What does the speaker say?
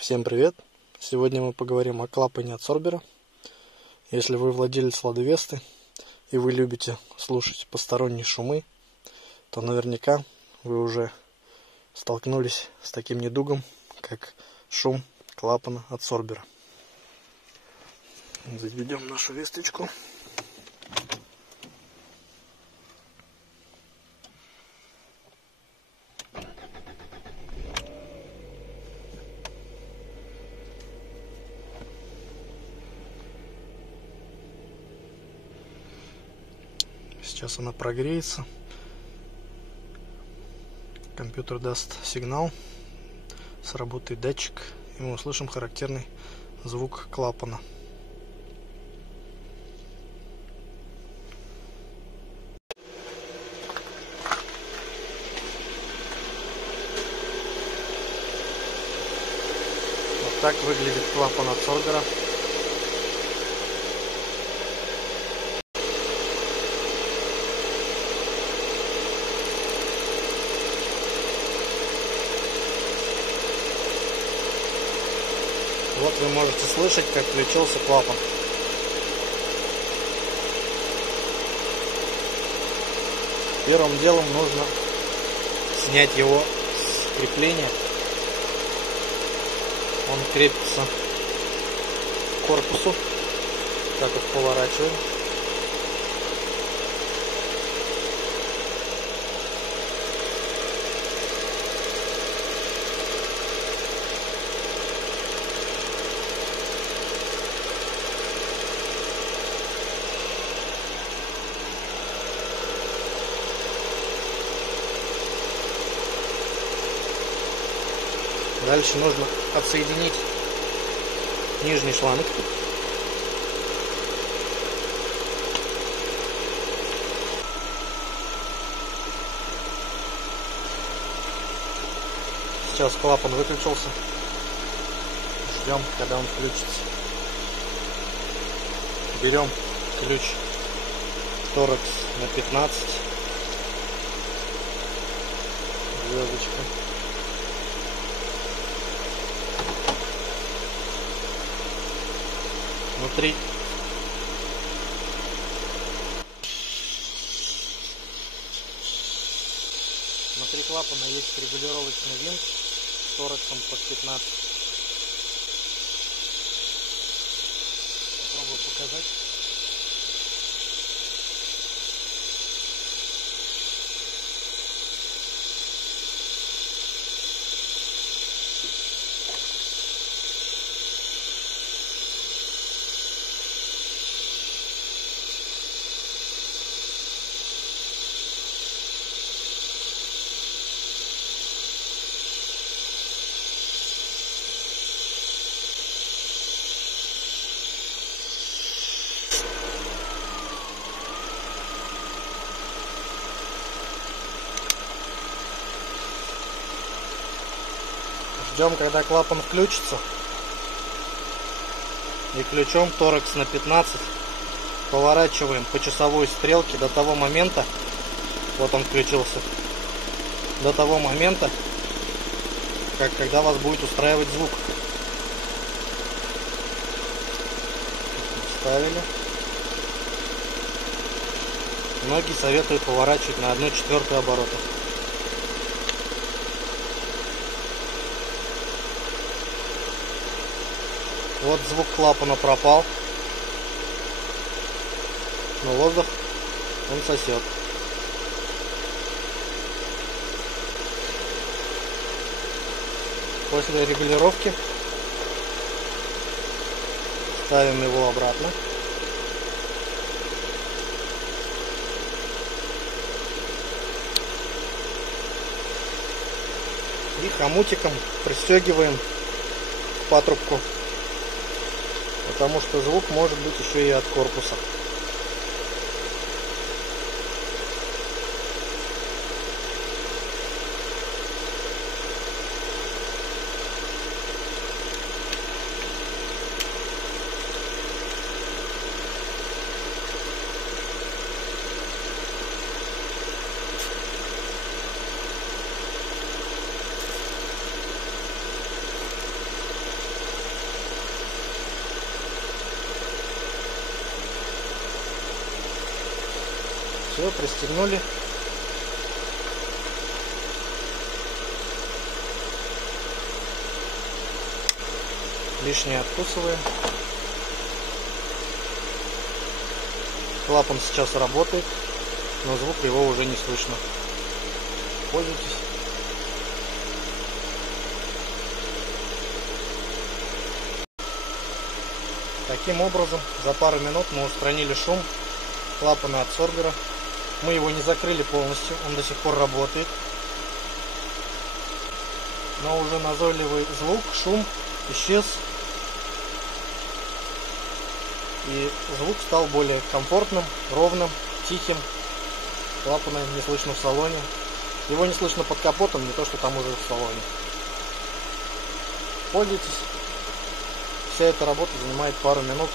Всем привет! Сегодня мы поговорим о клапане адсорбера. Если вы владелец Лады Весты и вы любите слушать посторонние шумы, то наверняка вы уже столкнулись с таким недугом, как шум клапана адсорбера. Заведем нашу весточку. Сейчас она прогреется. Компьютер даст сигнал, сработает датчик, и мы услышим характерный звук клапана. Вот так выглядит клапан адсорбера. Вот вы можете слышать, как включился клапан. Первым делом нужно снять его с крепления. Он крепится к корпусу. Так вот поворачиваем. Дальше нужно отсоединить нижний шланг. Сейчас клапан выключился. Ждем, когда он включится. Берем ключ торекс на 15. Звездочка. Внутри клапана есть регулировочный винт с торексом под 15. Попробую показать. Ждем, когда клапан включится, и ключом торекс на 15 поворачиваем по часовой стрелке до того момента, вот он включился, до того момента, когда вас будет устраивать звук. Вставили. Многие советуют поворачивать на 1/4 оборота. Вот звук клапана пропал, но воздух он сосет. После регулировки ставим его обратно. И хомутиком пристегиваем патрубку. Потому что звук может быть еще и от корпуса. Все, пристегнули. Лишнее откусываем. Клапан сейчас работает, но звука его уже не слышно. Пользуйтесь. Таким образом, за пару минут мы устранили шум клапана адсорбера. Мы его не закрыли полностью, он до сих пор работает. Но уже назойливый звук, шум исчез. И звук стал более комфортным, ровным, тихим. Клапана не слышно в салоне. Его не слышно под капотом, не то что там уже в салоне. Пользуйтесь. Вся эта работа занимает пару минут.